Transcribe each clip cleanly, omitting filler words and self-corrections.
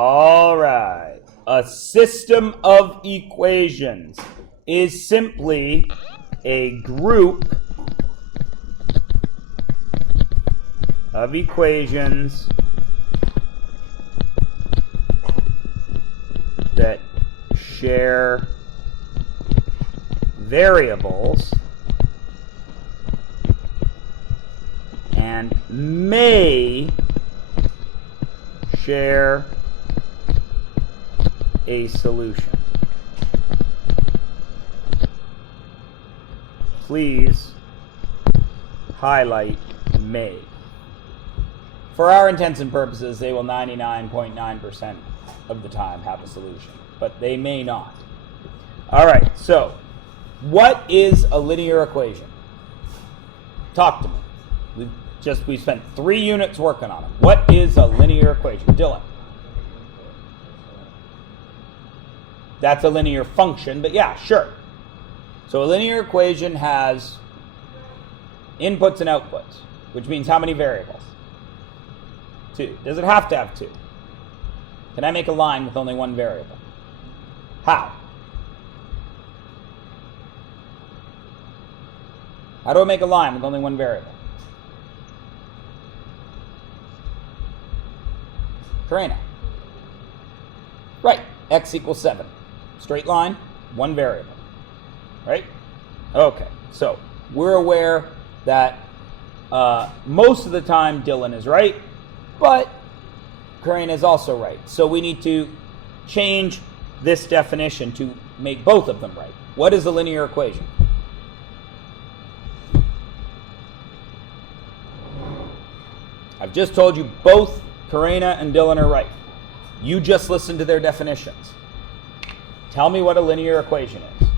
All right. A system of equations is simply a group of equations that share variables and may share a solution. Please highlight may. For our intents and purposes, they will 99.9% of the time have a solution, but they may not. All right, so what is a linear equation? Talk to me. We spent 3 units working on it. What is a linear equation? Dylan. That's a linear function, but yeah, sure. So a linear equation has inputs and outputs, which means how many variables? 2. Does it have to have 2? Can I make a line with only 1 variable? How? How do I make a line with only 1 variable? Karina. Right, x equals 7. Straight line, 1 variable. Right? Okay, so we're aware that most of the time Dylan is right, but Karina is also right. So we need to change this definition to make both of them right. What is a linear equation? I've just told you both Karina and Dylan are right. You just listen to their definitions. Tell me what a linear equation is.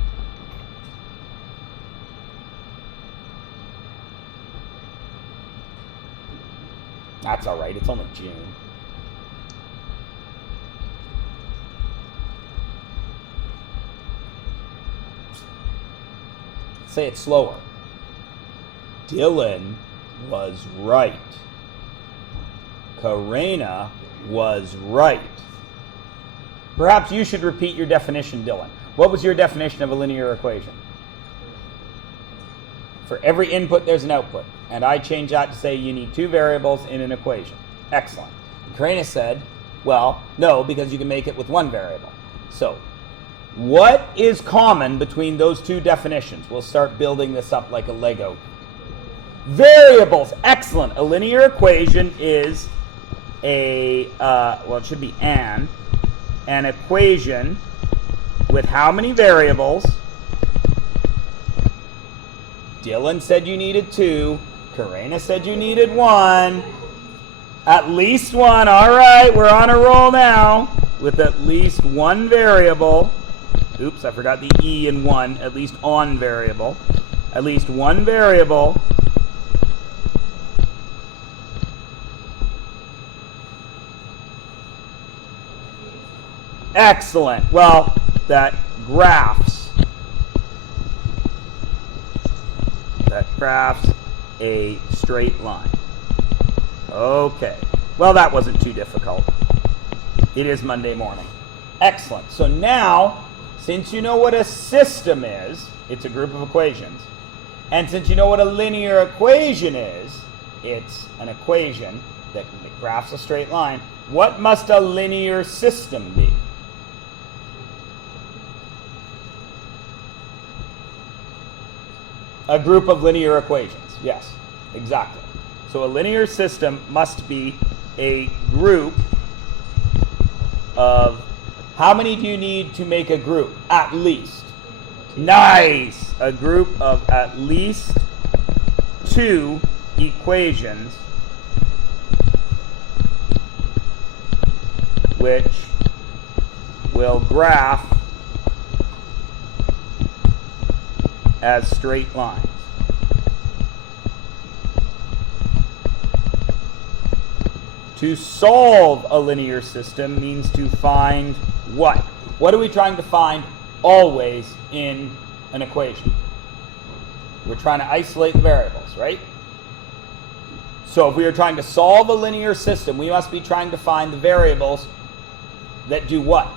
That's all right. It's only June. Say it slower. Dylan was right. Karina was right. Perhaps you should repeat your definition, Dylan. What was your definition of a linear equation? For every input, there's an output. And I changed that to say you need 2 variables in an equation. Excellent. Karina said, well, no, because you can make it with 1 variable. So, what is common between those 2 definitions? We'll start building this up like a Lego. Variables. Excellent. A linear equation is it should be an equation with how many variables? Dylan said you needed 2. Karina said you needed 1. At least 1. All right, we're on a roll now with at least 1 variable. Oops, I forgot the E in 1. At least on variable. At least 1 variable. Excellent. Well, that graphs a straight line. Okay. Well, that wasn't too difficult. It is Monday morning. Excellent. So now, since you know what a system is, it's a group of equations. And since you know what a linear equation is, it's an equation that graphs a straight line. What must a linear system be? A group of linear equations. Yes, exactly. So a linear system must be a group of, how many do you need to make a group? At least. Nice! A group of at least 2 equations which will graph as straight lines. To solve a linear system means to find what? What are we trying to find always in an equation? We're trying to isolate the variables, right? So if we are trying to solve a linear system, we must be trying to find the variables that do what?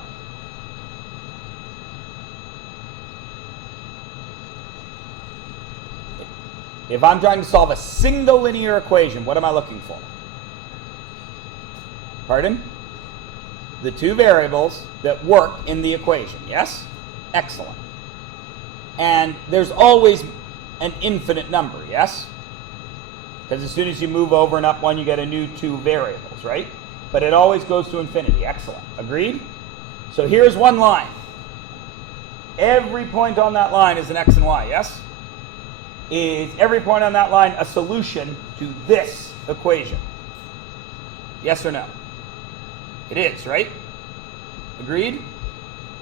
If I'm trying to solve a single linear equation, what am I looking for? Pardon? The two variables that work in the equation, yes? Excellent. And there's always an infinite number, yes? Because as soon as you move over and up one, you get a new two variables, right? But it always goes to infinity. Excellent. Agreed? So here's one line. Every point on that line is an x and y, yes? Is every point on that line a solution to this equation? Yes or no? It is, right? Agreed?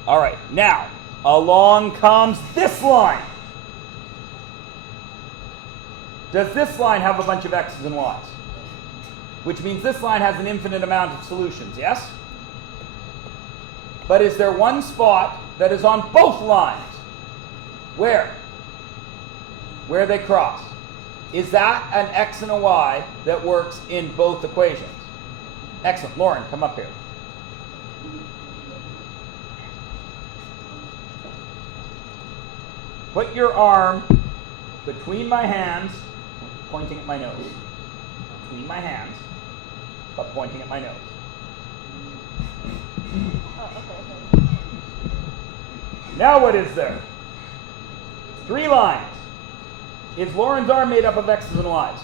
All right. Now, along comes this line. Does this line have a bunch of x's and y's? Which means this line has an infinite amount of solutions, yes? But is there one spot that is on both lines? Where? Where they cross. Is that an x and a y that works in both equations? Excellent. Lauren, come up here. Put your arm between my hands, pointing at my nose. Between my hands, but pointing at my nose. Oh, okay. Now what is there? 3 lines. Is Lauren's arm made up of x's and y's?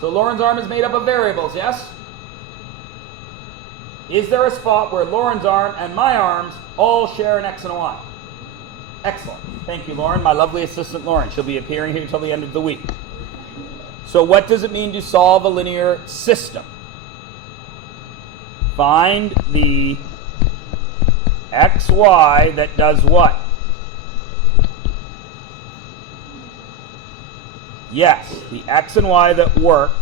So Lauren's arm is made up of variables, yes? Is there a spot where Lauren's arm and my arms all share an x and a y? Excellent. Thank you, Lauren. My lovely assistant, Lauren. She'll be appearing here until the end of the week. So what does it mean to solve a linear system? Find the xy that does what? Yes, the x and y that work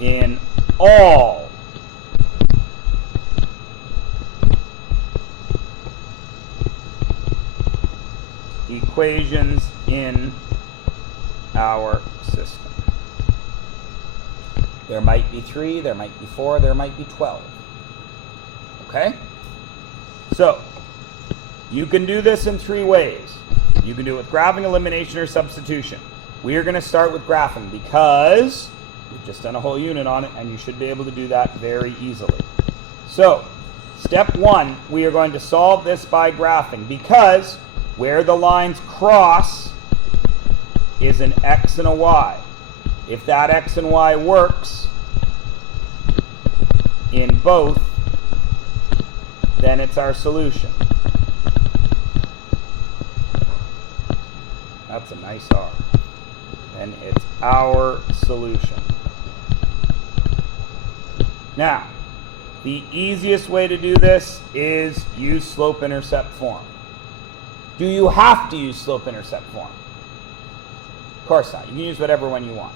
in all equations in our system. There might be 3, there might be 4, there might be 12. Okay? So, you can do this in 3 ways. You can do it with graphing, elimination, or substitution. We are going to start with graphing because we've just done a whole unit on it, and you should be able to do that very easily. So, step 1, we are going to solve this by graphing because where the lines cross is an x and a y. If that x and y works in both, then it's our solution. That's a nice R. And it's our solution. Now, the easiest way to do this is use slope-intercept form. Do you have to use slope-intercept form? Of course not. You can use whatever one you want.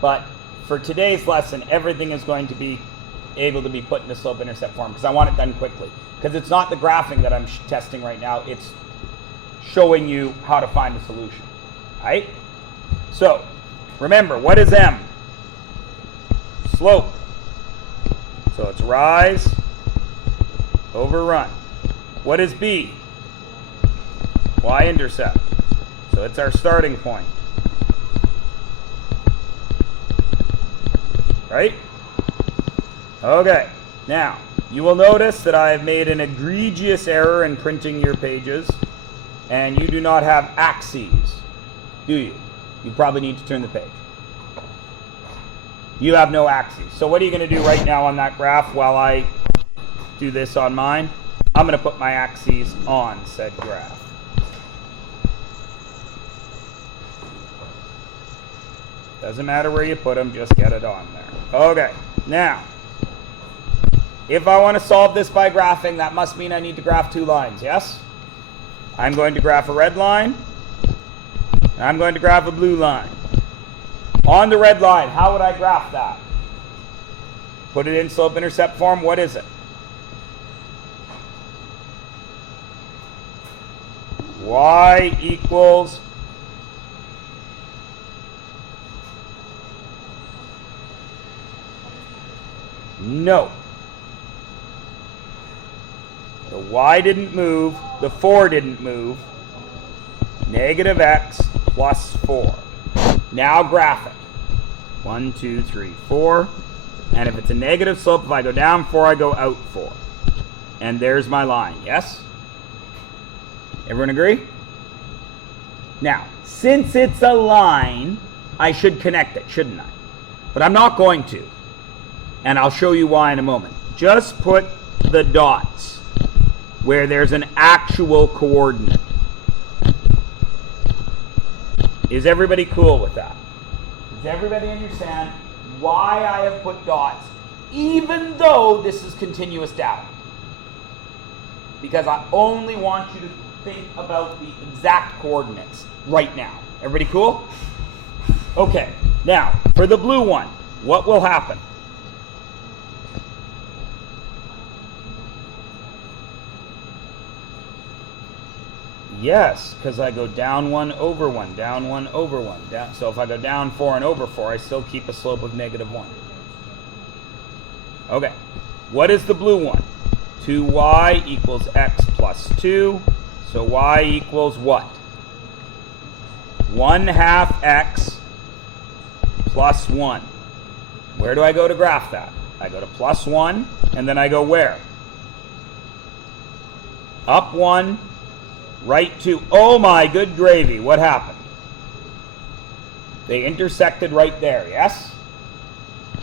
But for today's lesson, everything is going to be able to be put into slope-intercept form because I want it done quickly. Because it's not the graphing that I'm testing right now. It's showing you how to find a solution. Right? So, remember, what is M? Slope. So it's rise over run. What is B? Y-intercept. So it's our starting point. Right? Okay. Now, you will notice that I have made an egregious error in printing your pages, and you do not have axes, do you? You probably need to turn the page. You have no axes. So what are you going to do right now on that graph while I do this on mine? I'm going to put my axes on said graph. Doesn't matter where you put them, just get it on there. Okay, now, if I want to solve this by graphing, that must mean I need to graph 2 lines, yes? I'm going to graph a red line, and I'm going to graph a blue line. On the red line, how would I graph that? Put it in slope-intercept form, what is it? Y equals no. The y didn't move, the 4 didn't move. Negative x plus 4. Now graph it. 1, 2, 3, 4. And if it's a negative slope, if I go down 4, I go out 4. And there's my line, yes? Everyone agree? Now, since it's a line, I should connect it, shouldn't I? But I'm not going to. And I'll show you why in a moment. Just put the dots where there's an actual coordinate. Is everybody cool with that? Does everybody understand why I have put dots even though this is continuous data? Because I only want you to think about the exact coordinates right now. Everybody cool? Okay, now for the blue one, what will happen? Yes, because I go down 1 over 1, down 1 over 1. Down. So if I go down 4 and over 4, I still keep a slope of negative 1. Okay, what is the blue one? 2y equals x plus 2. So y equals what? 1/2 x plus 1. Where do I go to graph that? I go to plus 1, and then I go where? Up 1. Right 2. Oh my good gravy, what happened? They intersected right there, yes?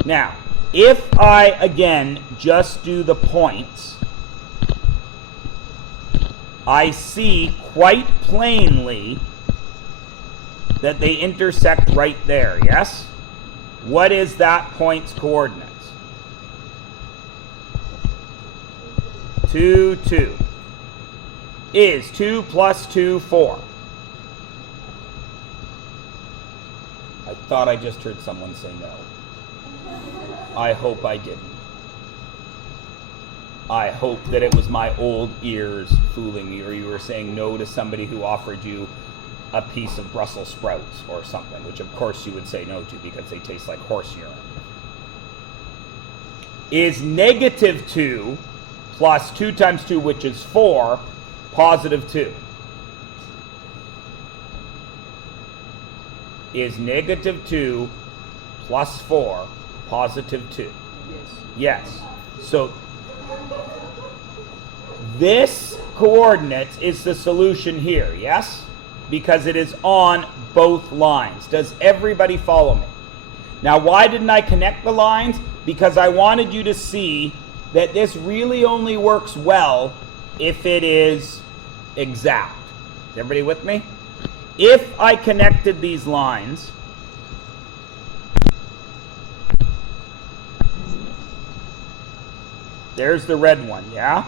Now, if I, again, just do the points, I see quite plainly that they intersect right there, yes? What is that point's coordinates? 2, 2. Is 2 plus 2, 4. I thought I just heard someone say no. I hope I didn't. I hope that it was my old ears fooling me, or you were saying no to somebody who offered you a piece of Brussels sprouts or something, which of course you would say no to because they taste like horse urine. Is negative 2 plus 2 times 2, which is 4, positive 2? Is negative 2 plus 4 positive 2? Yes. So this coordinate is the solution here, yes? Because it is on both lines. Does everybody follow me? Now, why didn't I connect the lines? Because I wanted you to see that this really only works well if it is exact. Is everybody with me? If I connected these lines, there's the red one, yeah?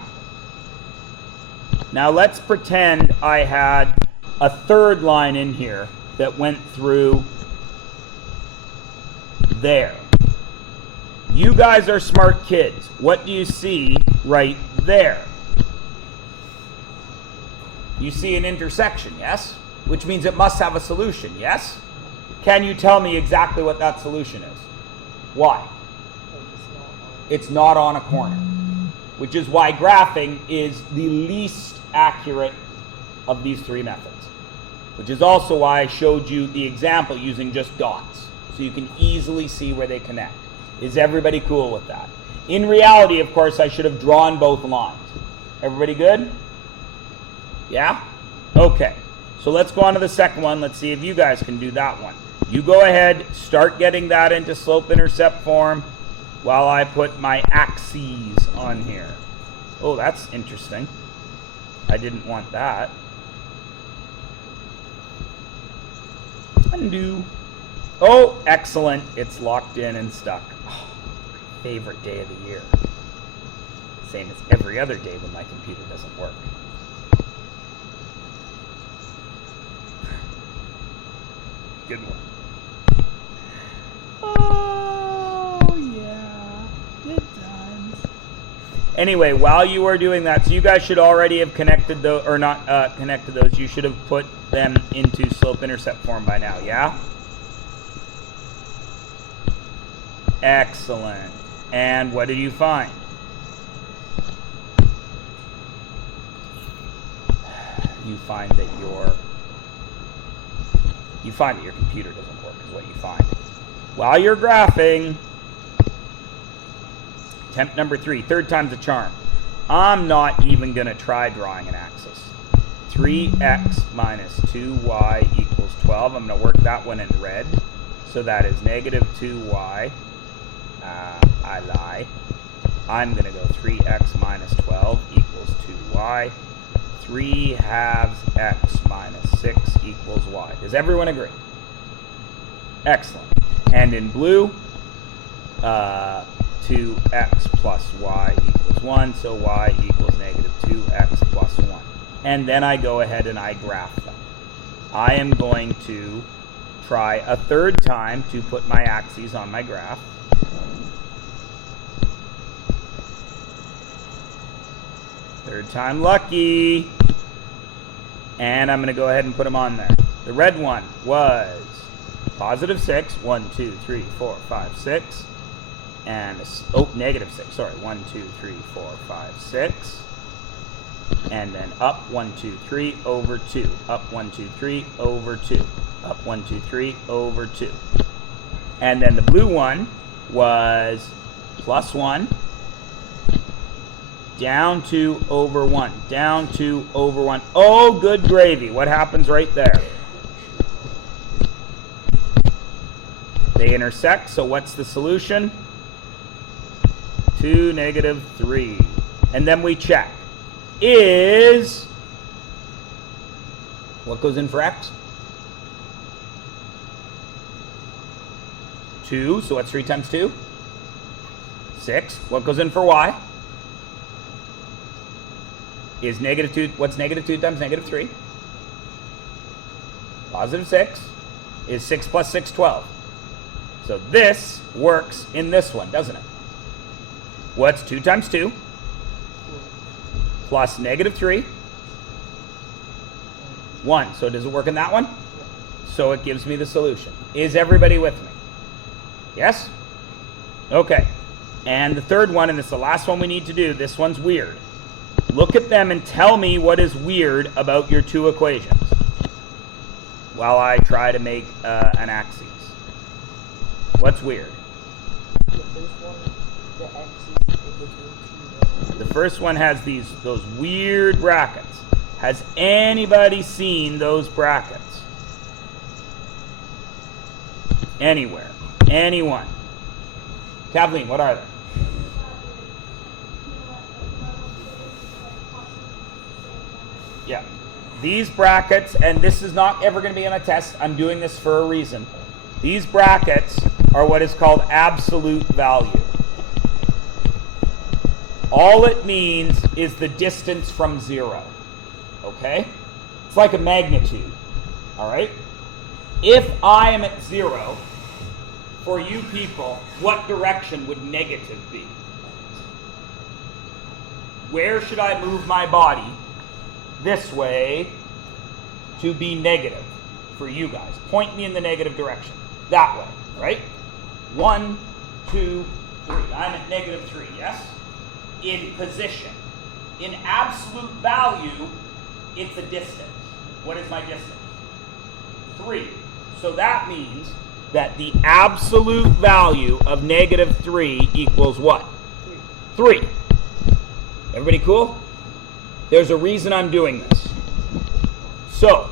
Now let's pretend I had a third line in here that went through there. You guys are smart kids. What do you see right there? You see an intersection, yes? Which means it must have a solution, yes? Can you tell me exactly what that solution is? Why? It's not on a corner. Which is why graphing is the least accurate of these three methods. Which is also why I showed you the example using just dots. So you can easily see where they connect. Is everybody cool with that? In reality, of course, I should have drawn both lines. Everybody good? Yeah? Okay. So let's go on to the second one. Let's see if you guys can do that one. You go ahead, start getting that into slope-intercept form while I put my axes on here. Oh, that's interesting. I didn't want that. Undo. Oh, excellent. It's locked in and stuck. Oh, my favorite day of the year. Same as every other day when my computer doesn't work. Good one. Oh, yeah. Good times. Anyway, while you are doing that, so you guys should already have connected those, or not connected those. You should have put them into slope-intercept form by now, yeah? Excellent. And what did you find? you find that your computer doesn't work is what you find. While you're graphing, attempt number 3, third time's a charm. I'm not even going to try drawing an axis. 3x minus 2y equals 12. I'm going to work that one in red. So that is negative 2y. I lie. I'm going to go 3x minus 12 equals 2y. 3 halves x minus 6 equals y. Does everyone agree? Excellent. And in blue, 2x plus y equals 1, so y equals negative 2x plus 1. And then I go ahead and I graph them. I am going to try a third time to put my axes on my graph. Third time lucky. And I'm going to go ahead and put them on there. The red one was positive 6. 1, 2, 3, 4, 5, 6. And, negative 6. Sorry. 1, 2, 3, 4, 5, 6. And then up 1, 2, 3 over 2. Up 1, 2, 3 over 2. Up 1, 2, 3 over 2. And then the blue one was plus 1. Down 2 over 1. Down 2 over 1. Oh, good gravy. What happens right there? They intersect, so what's the solution? 2, negative 3. And then we check. Is... what goes in for x? 2. So what's 3 times 2? 6. What goes in for y? Is negative 2, what's negative 2 times negative 3? Positive 6. Is 6 plus 6, 12. So this works in this one, doesn't it? What's 2 times 2? Plus negative 3. 1. So does it work in that one? So it gives me the solution. Is everybody with me? Yes? Okay. And the third one, and it's the last one we need to do, this one's weird. Look at them and tell me what is weird about your two equations while I try to make an axis. What's weird? The first one, the x is between 2. The first one has those weird brackets. Has anybody seen those brackets? Anywhere? Anyone? Kathleen, what are they? Yeah. These brackets, and this is not ever going to be on a test. I'm doing this for a reason. These brackets are what is called absolute value. All it means is the distance from 0. Okay? It's like a magnitude. All right? If I am at 0, for you people, what direction would negative be? Where should I move my body this way to be negative for you guys? Point me in the negative direction. That way, right? 1, 2, 3. I'm at negative 3, yes? In position. In absolute value, it's a distance. What is my distance? 3. So that means that the absolute value of negative 3 equals what? 3. Everybody cool? There's a reason I'm doing this. So,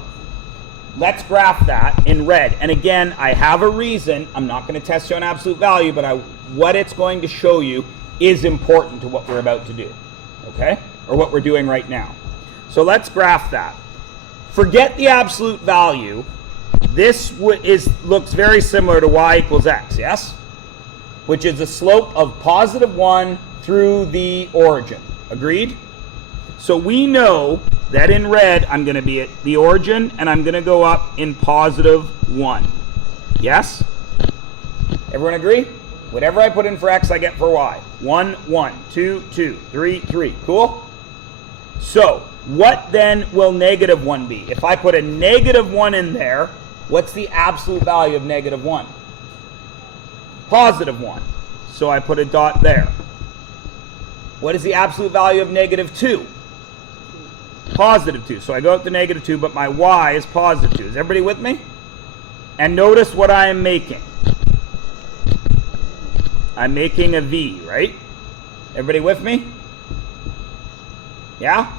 let's graph that in red. And again, I have a reason. I'm not going to test you on absolute value, but what it's going to show you is important to what we're about to do. Okay? Or what we're doing right now. So let's graph that. Forget the absolute value. This looks very similar to y equals x, yes? Which is a slope of positive 1 through the origin. Agreed? So we know that in red, I'm going to be at the origin, and I'm going to go up in positive 1. Yes? Everyone agree? Whatever I put in for x, I get for y. 1, 1, 2, 2, 3, 3. Cool? So, what then will negative 1 be? If I put a negative 1 in there, what's the absolute value of negative 1? Positive 1. So I put a dot there. What is the absolute value of negative 2? Positive 2. So I go up to negative 2, but my y is positive 2. Is everybody with me? And notice what I am making. I'm making a v, right? Everybody with me? Yeah?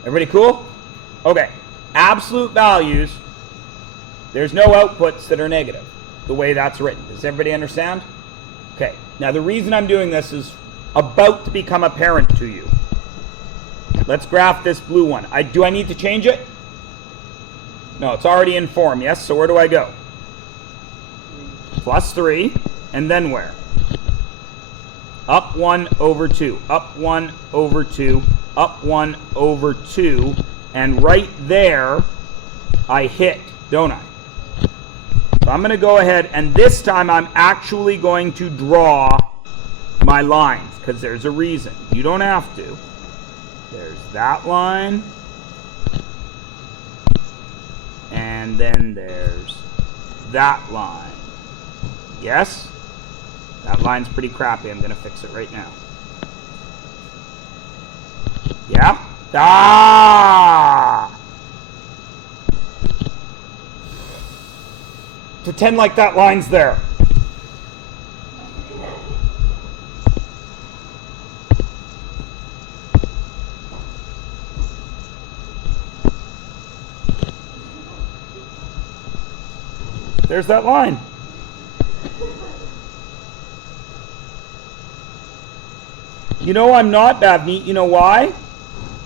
Everybody cool? Okay. Absolute values, there's no outputs that are negative, the way that's written. Does everybody understand? Okay. Now the reason I'm doing this is about to become apparent to you. Let's graph this blue one. Do I need to change it? No, it's already in form, yes? So where do I go? Plus 3, and then where? Up 1 over 2, up 1 over 2, up 1 over 2, and right there, I hit, don't I? So I'm going to go ahead, and this time I'm actually going to draw my lines, because there's a reason. You don't have to. There's that line, and then there's that line. Yes? That line's pretty crappy. I'm going to fix it right now. Yeah? Ah! Pretend like that line's there. There's that line. You know I'm not Bavneet. You know why?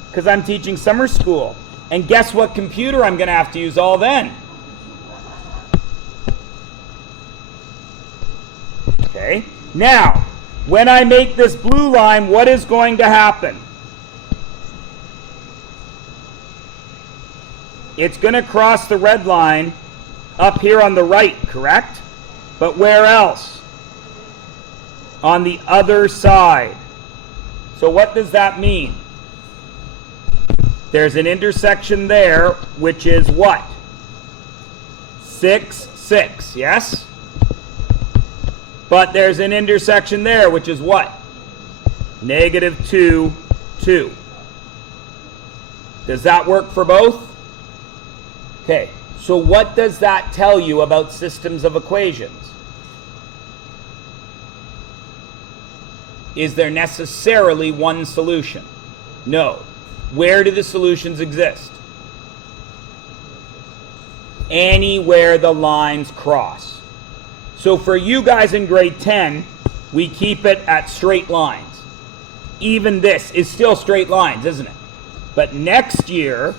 Because I'm teaching summer school. And guess what computer I'm going to have to use all then? Okay. Now, when I make this blue line, what is going to happen? It's going to cross the red line up here on the right, correct? But where else? On the other side. So what does that mean? There's an intersection there, which is what? 6, 6, yes? But there's an intersection there, which is what? Negative 2, 2. Does that work for both? Okay, so what does that tell you about systems of equations? Is there necessarily one solution? No. Where do the solutions exist? Anywhere the lines cross. So for you guys in grade 10, we keep it at straight lines. Even this is still straight lines, isn't it? But next year,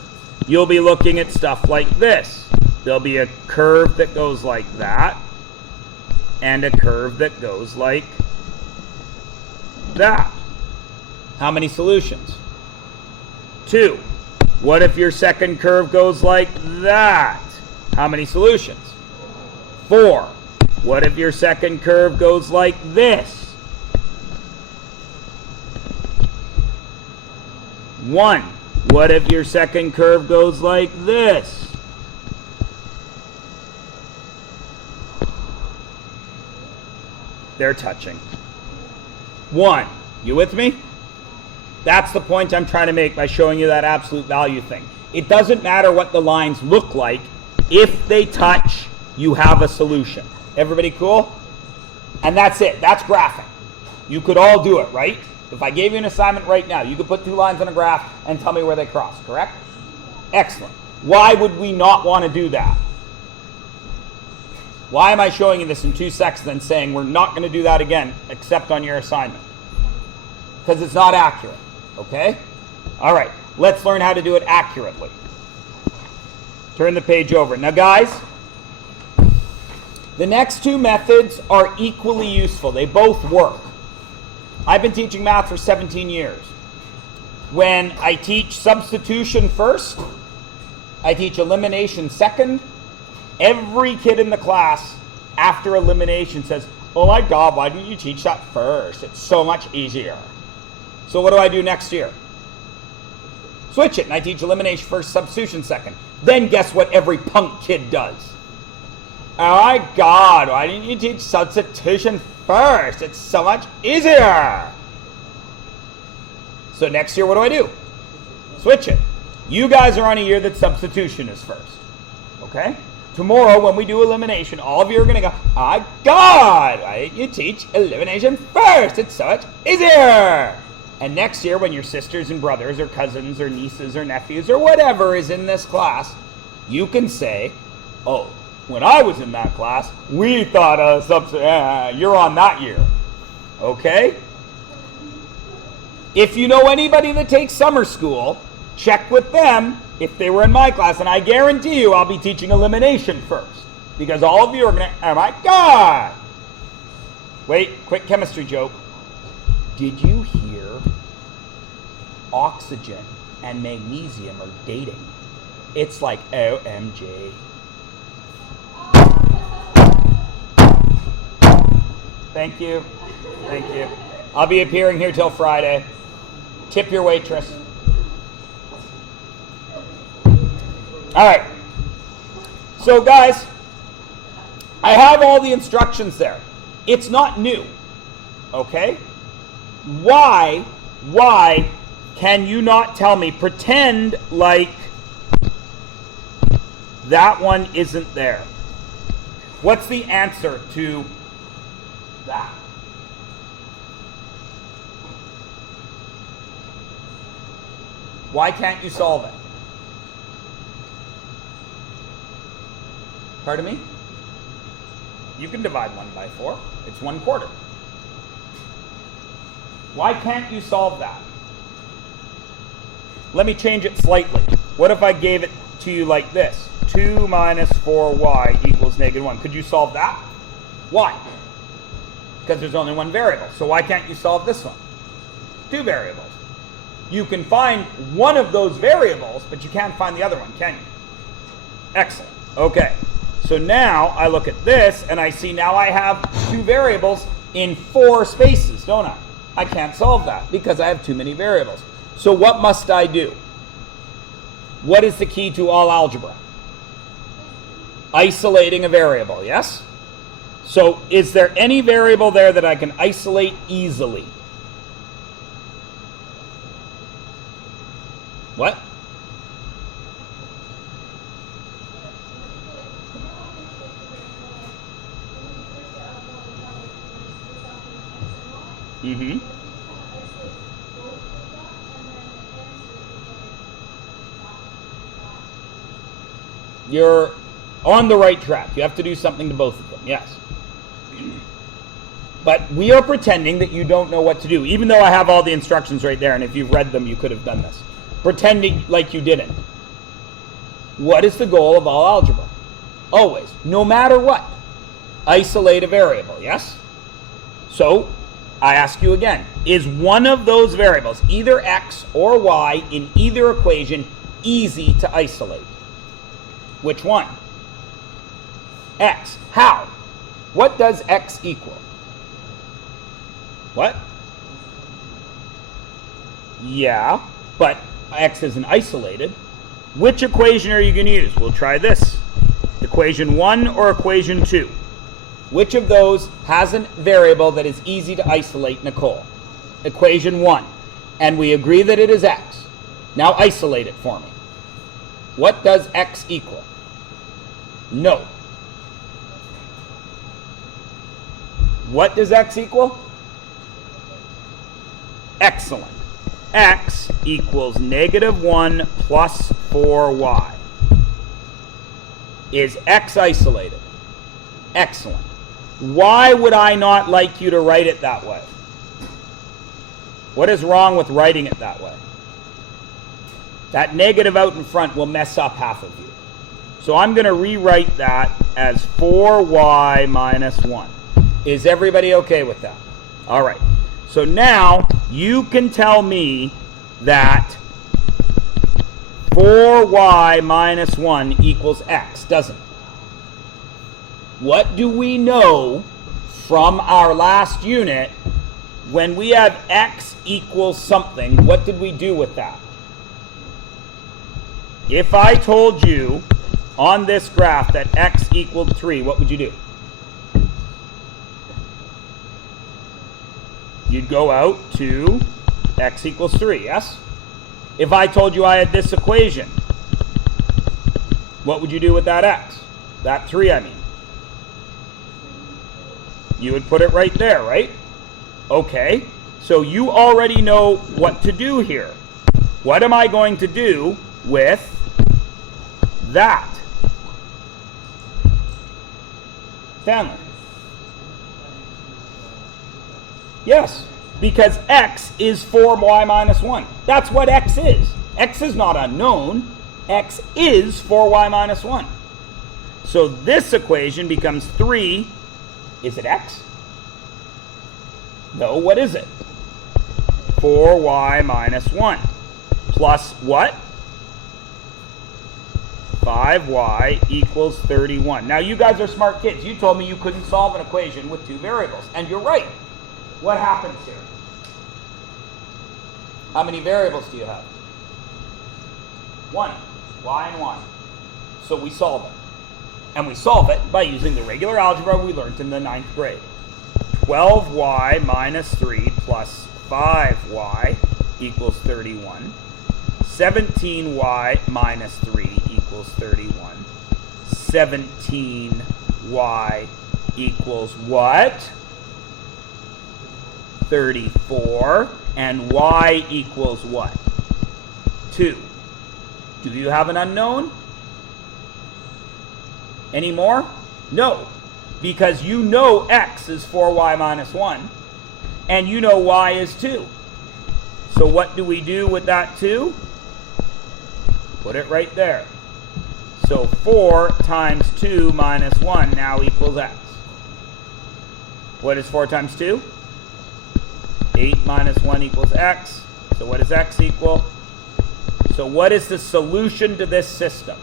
you'll be looking at stuff like this. There'll be a curve that goes like that, and a curve that goes like that. How many solutions? 2. What if your second curve goes like that? How many solutions? 4. What if your second curve goes like this? 1. What if your second curve goes like this? They're touching. 1. You with me? That's the point I'm trying to make by showing you that absolute value thing. It doesn't matter what the lines look like. If they touch, you have a solution. Everybody cool? And that's it. That's graphing. You could all do it, right? If I gave you an assignment right now, you could put 2 lines on a graph and tell me where they cross, correct? Excellent. Why would we not want to do that? Why am I showing you this in 2 seconds and saying we're not going to do that again except on your assignment? Because it's not accurate, okay? All right, let's learn how to do it accurately. Turn the page over. Now, guys, the next 2 methods are equally useful. They both work. I've been teaching math for 17 years. When I teach substitution first, I teach elimination second. Every kid in the class after elimination says, "Oh my God, why didn't you teach that first? It's so much easier." So what do I do next year? Switch it, and I teach elimination first, substitution second. Then guess what every punk kid does? "Oh my God, why didn't you teach substitution first? It's so much easier." So next year, what do? Switch it. You guys are on a year that substitution is first. Okay? Tomorrow, when we do elimination, all of you are going to go, "Ah, God, why didn't you teach elimination first? It's so much easier." And next year, when your sisters and brothers or cousins or nieces or nephews or whatever is in this class, you can say, "Oh, when I was in that class, we thought you're on that year." Okay? If you know anybody that takes summer school, check with them if they were in my class, and I guarantee you I'll be teaching elimination first. Because all of you are going to, "Oh my God!" Wait, quick chemistry joke. Did you hear oxygen and magnesium are dating? It's like OMG. Thank you. Thank you. I'll be appearing here till Friday. Tip your waitress. All right. So, guys, I have all the instructions there. It's not new. Okay? Why can you not tell me? Pretend like that one isn't there. What's the answer to that? Why can't you solve it? Pardon me? You can divide 1 by 4. It's 1/4. Why can't you solve that? Let me change it slightly. What if I gave it to you like this? 2 minus 4y equals -1. Could you solve that? Why? Because there's only one variable. So why can't you solve this one? 2 variables. You can find one of those variables, but you can't find the other one, can you? Excellent. Okay. So now I look at this and I see now I have 2 variables in 4 spaces, don't I? I can't solve that because I have too many variables. So what must I do? What is the key to all algebra? Isolating a variable, yes? So is there any variable there that I can isolate easily? What? Mm-hmm. You're on the right track. You have to do something to both of them, yes. But we are pretending that you don't know what to do, even though I have all the instructions right there, and if you've read them, you could have done this. Pretending like you didn't. What is the goal of all algebra? Always, no matter what, isolate a variable, yes? So, I ask you again, is one of those variables, either x or y, in either equation, easy to isolate? Which one? X. How? What does x equal? What? Yeah, but x isn't isolated. Which equation are you going to use? We'll try this. Equation 1 or equation 2? Which of those has a variable that is easy to isolate, Nicole? Equation 1. And we agree that it is x. Now isolate it for me. What does x equal? No. What does x equal? Excellent. X equals -1 plus 4y. Is x isolated? Excellent. Why would I not like you to write it that way? What is wrong with writing it that way? That negative out in front will mess up half of you. So I'm going to rewrite that as 4y minus 1. Is everybody okay with that? All right. So now you can tell me that 4y minus 1 equals x, doesn't it? What do we know from our last unit when we have x equals something? What did we do with that? If I told you on this graph that x equaled 3, what would you do? You'd go out to x equals 3, yes? If I told you I had this equation, what would you do with that x? That 3, I mean. You would put it right there, right? Okay, so you already know what to do here. What am I going to do with that? Stanley? Yes, because x is 4y minus 1. That's what x is. X is not unknown. X is 4y minus 1. So this equation becomes 3. Is it x? No, what is it? 4y minus 1. Plus what? 5y equals 31. Now, you guys are smart kids. You told me you couldn't solve an equation with 2 variables. And you're right. What happens here? How many variables do you have? 1. Y and 1. So we solve it. And we solve it by using the regular algebra we learned in the 9th grade. 12y minus 3 plus 5y equals 31. 17y minus 3 equals 31. 17y equals what? 34. And y equals what? 2. Do you have an unknown? Any more? No. Because you know x is 4y minus 1. And you know y is 2. So what do we do with that 2? Put it right there. So 4 times 2 minus 1 now equals x. What is 4 times 2? 8 minus 1 equals x. So what does x equal? So what is the solution to this system?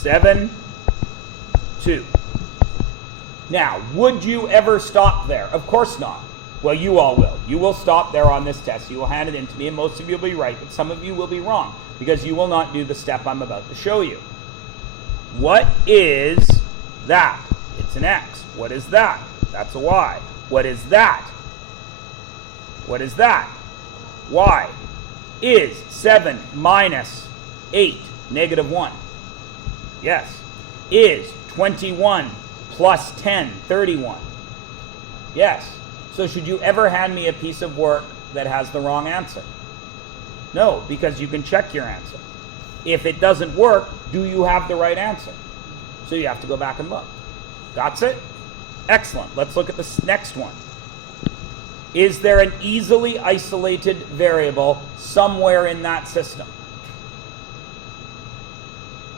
7, 2. Now, would you ever stop there? Of course not. Well, you all will. You will stop there on this test. You will hand it in to me, and most of you will be right, but some of you will be wrong, because you will not do the step I'm about to show you. What is that? It's an x. What is that? That's a y. What is that? What is that? Y. Is 7 minus 8 negative 1? Yes. Is 21 plus 10 31? Yes. So should you ever hand me a piece of work that has the wrong answer? No, because you can check your answer. If it doesn't work, do you have the right answer? So you have to go back and look. That's it? Excellent. Let's look at this next one. Is there an easily isolated variable somewhere in that system?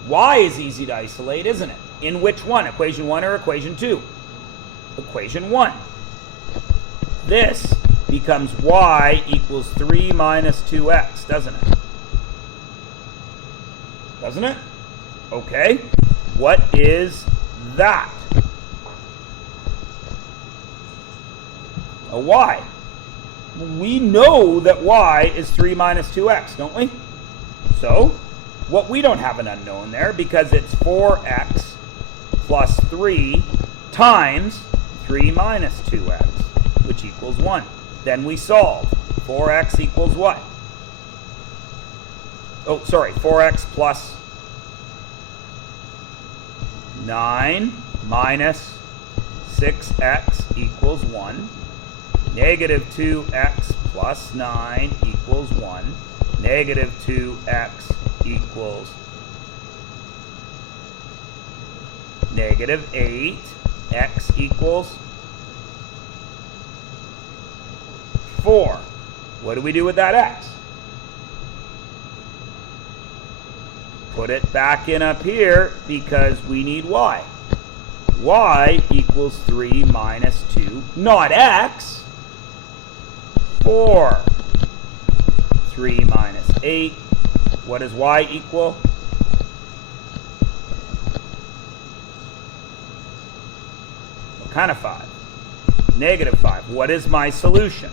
Y is easy to isolate, isn't it? In which one? Equation 1 or equation 2? Equation 1. This becomes y equals 3 minus 2x, doesn't it? Doesn't it? Okay. What is that? A y. We know that y is 3 minus 2x, don't we? So, what we don't have an unknown there because it's 4x plus 3 times 3 minus 2x, which equals 1. Then we solve. 4x equals what? Oh, sorry, 4x plus 9 minus 6x equals 1. Negative 2x plus 9 equals 1. Negative 2x equals negative 8. X equals 4. What do we do with that x? Put it back in up here because we need y. Y equals 3 minus 2, not x. 4. 3 minus 8. What does y equal? What kind of 5? Negative 5. What is my solution?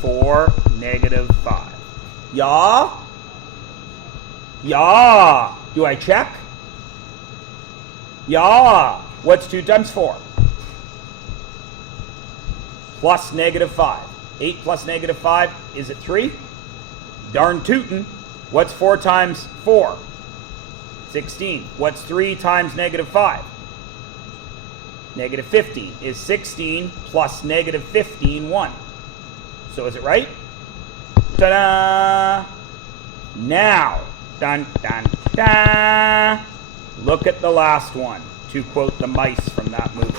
4, negative 5. Yeah? Yeah. Do I check? Yeah. What's 2 times 4? Plus negative 5. 8 plus negative 5, is it 3? Darn tootin'. What's 4 times 4? 16. What's 3 times negative 5? Negative 15. Is 16 plus negative 15 1? So is it right? Ta-da! Now, dun dun dun, look at the last one, to quote the mice from that movie.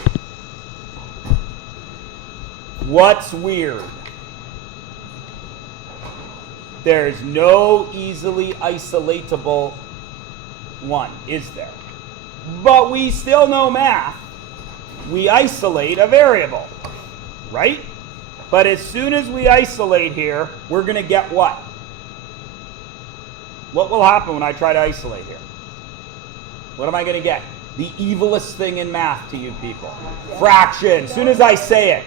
What's weird? There's no easily isolatable one, is there? But we still know math. We isolate a variable, right? But as soon as we isolate here, we're going to get what? What will happen when I try to isolate here? What am I going to get? The evilest thing in math to you people. Fractions. As soon as I say it.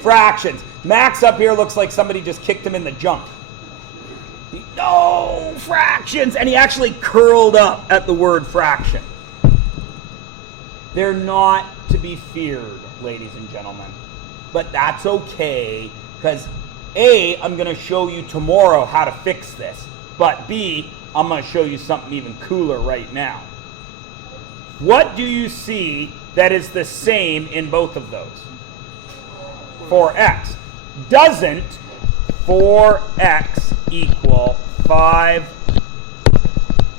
Fractions. Max up here looks like somebody just kicked him in the junk. No, fractions. And he actually curled up at the word fraction. They're not to be feared, ladies and gentlemen. But that's okay, because A, I'm going to show you tomorrow how to fix this. But B, I'm going to show you something even cooler right now. What do you see that is the same in both of those? 4x. Doesn't 4x equal 5?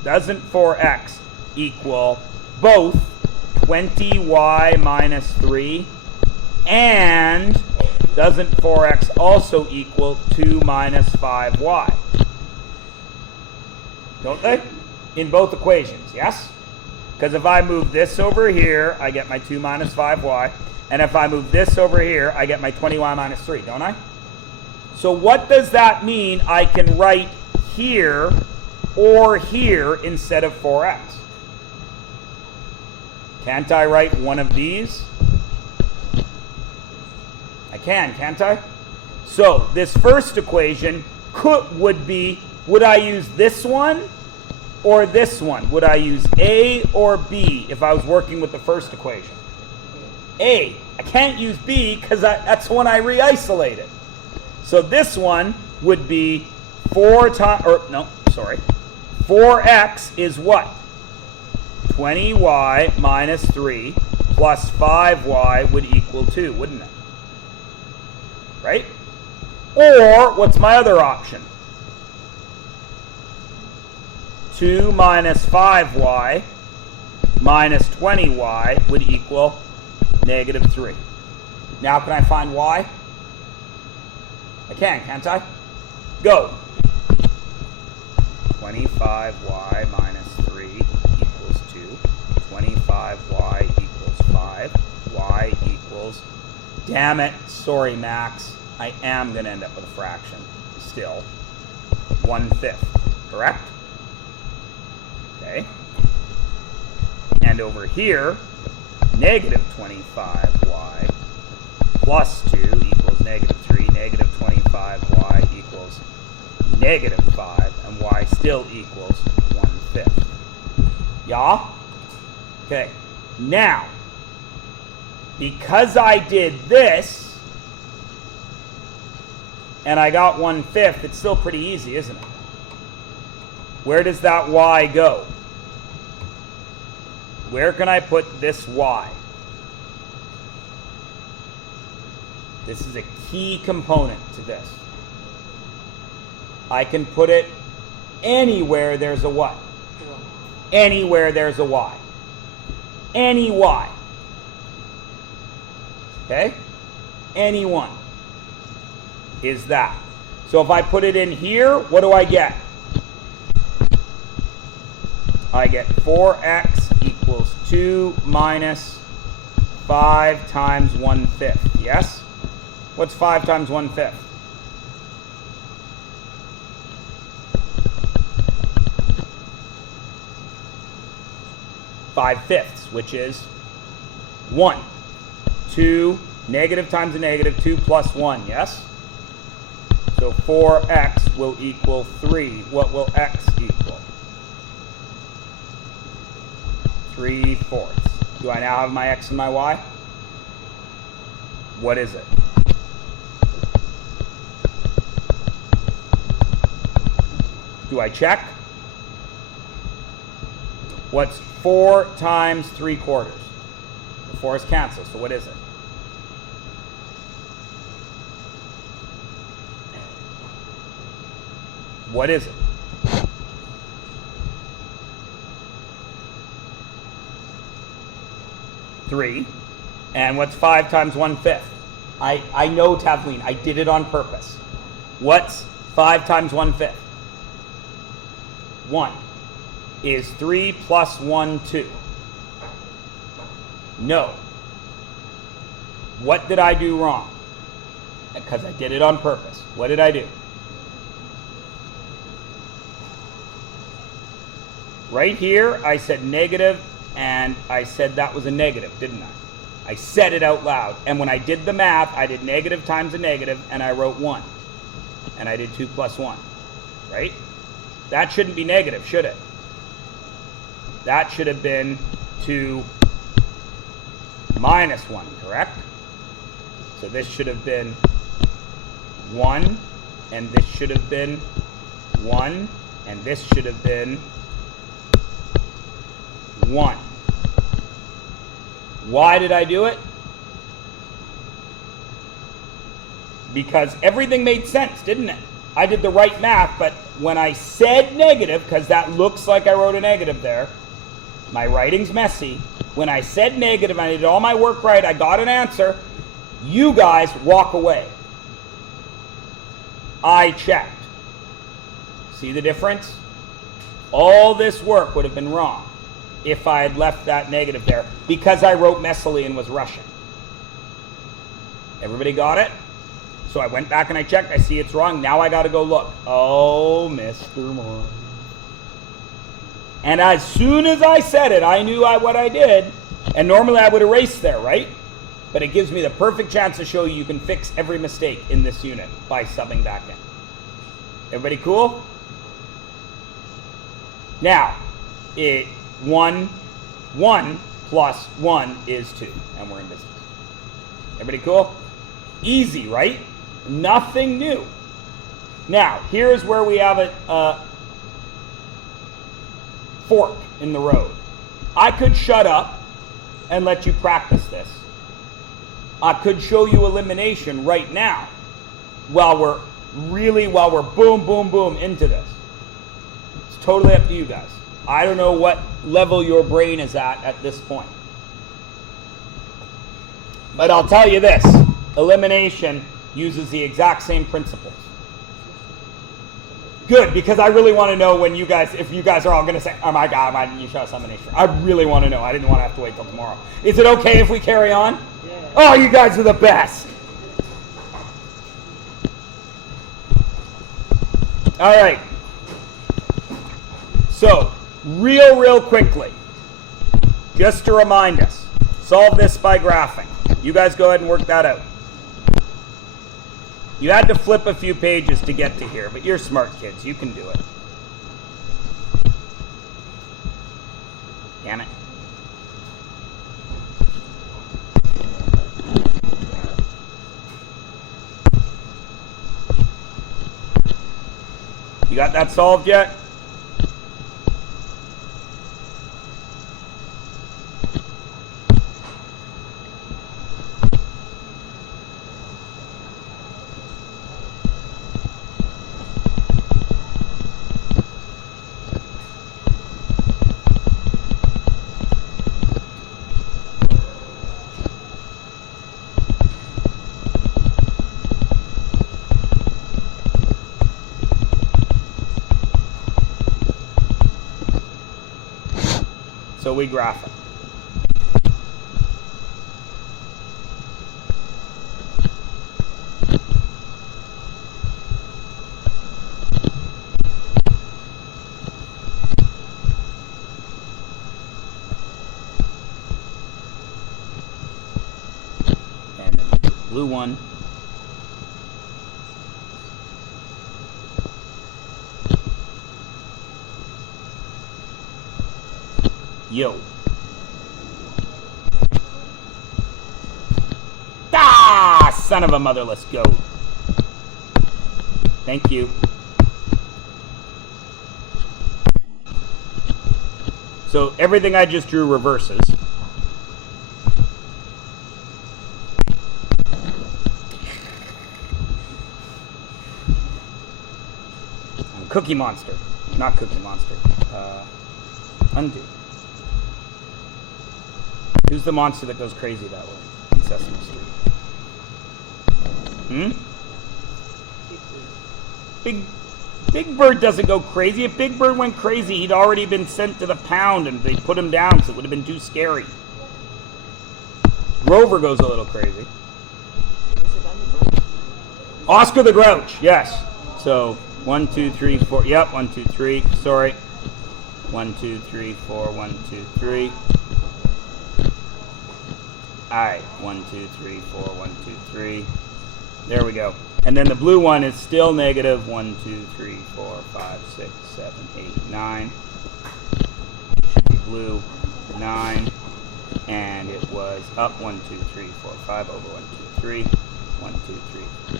Doesn't 4x equal both 20y minus 3? And doesn't 4x also equal 2 minus 5y? Don't they? In both equations, yes? Because if I move this over here, I get my 2 minus 5y. And if I move this over here, I get my 20y minus 3, don't I? So what does that mean I can write here or here instead of 4x? Can't I write one of these? I can, can't I? So this first equation would I use this one or this one? Would I use A or B if I was working with the first equation? A. I can't use B because that's when I re-isolated. So this one would be 4x is what? 20y minus 3 plus 5y would equal 2, wouldn't it? Right? Or, what's my other option? 2 minus 5y minus 20y would equal negative 3. Now can I find y? I can, can't I? Go. 25y minus 3 equals 2. 25y equals 5. Y equals... Damn it. Sorry, Max. I am going to end up with a fraction. Still. 1/5. Correct? Okay. And over here, negative 25y plus 2 equals negative 3. Negative 25y equals negative 5. And y still equals 1/5. Yeah? Okay. Now, because I did this, and I got 1/5, it's still pretty easy, isn't it? Where does that y go? Where can I put this y? This is a key component to this. I can put it anywhere there's a what? Anywhere there's a y. Any y. Okay? Any one is that. So if I put it in here, what do I get? I get 4x equals 2 minus 5 times 1/5. Yes? What's 5 times 1/5? 5/5, which is 1. 2, negative times a negative, 2 plus 1, yes? So 4x will equal 3. What will x equal? 3/4. Do I now have my x and my y? What is it? Do I check? What's 4 times 3/4? The 4's cancel, so what is it? What is it? Three. And what's 5 times 1/5? I know, Tavleen, I did it on purpose. What's 5 times 1/5? 1. Is 3 plus 1 2? No. What did I do wrong? Because I did it on purpose. What did I do? Right here, I said negative, and I said that was a negative, didn't I? I said it out loud. And when I did the math, I did negative times a negative, and I wrote 1. And I did 2 plus 1, right? That shouldn't be negative, should it? That should have been 2 minus 1, correct? So this should have been 1, and this should have been 1, and this should have been 1. Why did I do it? Because everything made sense, didn't it? I did the right math, but when I said negative, because that looks like I wrote a negative there, my writing's messy. When I said negative, I did all my work right, I got an answer, you guys walk away. I checked. See the difference? All this work would have been wrong if I had left that negative there, because I wrote messily and was rushing. Everybody got it? So I went back and I checked. I see it's wrong. Now I got to go look. Oh, Mr. Moore. And as soon as I said it, I knew what I did. And normally I would erase there, right? But it gives me the perfect chance to show you can fix every mistake in this unit by subbing back in. Everybody cool? Now, 1 plus 1 is 2, and we're in business. Everybody cool? Easy, right? Nothing new. Now, here's where we have a fork in the road. I could shut up and let you practice this. I could show you elimination right now while we're boom, boom, boom into this. It's totally up to you guys. I don't know what level your brain is at this point. But I'll tell you this, elimination uses the exact same principles. Good, because I really want to know when you guys, if you guys are all going to say, oh my God, why didn't you show us elimination? I really want to know. I didn't want to have to wait till tomorrow. Is it okay if we carry on? Yeah. Oh, you guys are the best. All right. So, real quickly, just to remind us, solve this by graphing. You guys go ahead and work that out. You had to flip a few pages to get to here, but you're smart kids. You can do it. Damn it. You got that solved yet? So we graph it. And then the blue one. Yo. Ah, son of a motherless goat. Thank you. So everything I just drew reverses. Cookie Monster. Not Cookie Monster. Undo. Who's the monster that goes crazy that way in Sesame Street? Big Bird doesn't go crazy. If Big Bird went crazy, he'd already been sent to the pound and they put him down because it would have been too scary. Grover goes a little crazy. Oscar the Grouch, yes. So 1, 2, 3, 4. Yep, 1, 2, 3. Sorry. 1, 2, 3, 4. 1, 2, 3. Alright, 1, 2, 3, 4, 1, 2, 3. There we go. And then the blue one is still negative 1, 2, 3, 4, 5, 6, 7, 8, 9. Should be blue 9. And it was up 1, 2, 3, 4, 5 over 1, 2, 3. 1, 2, 3.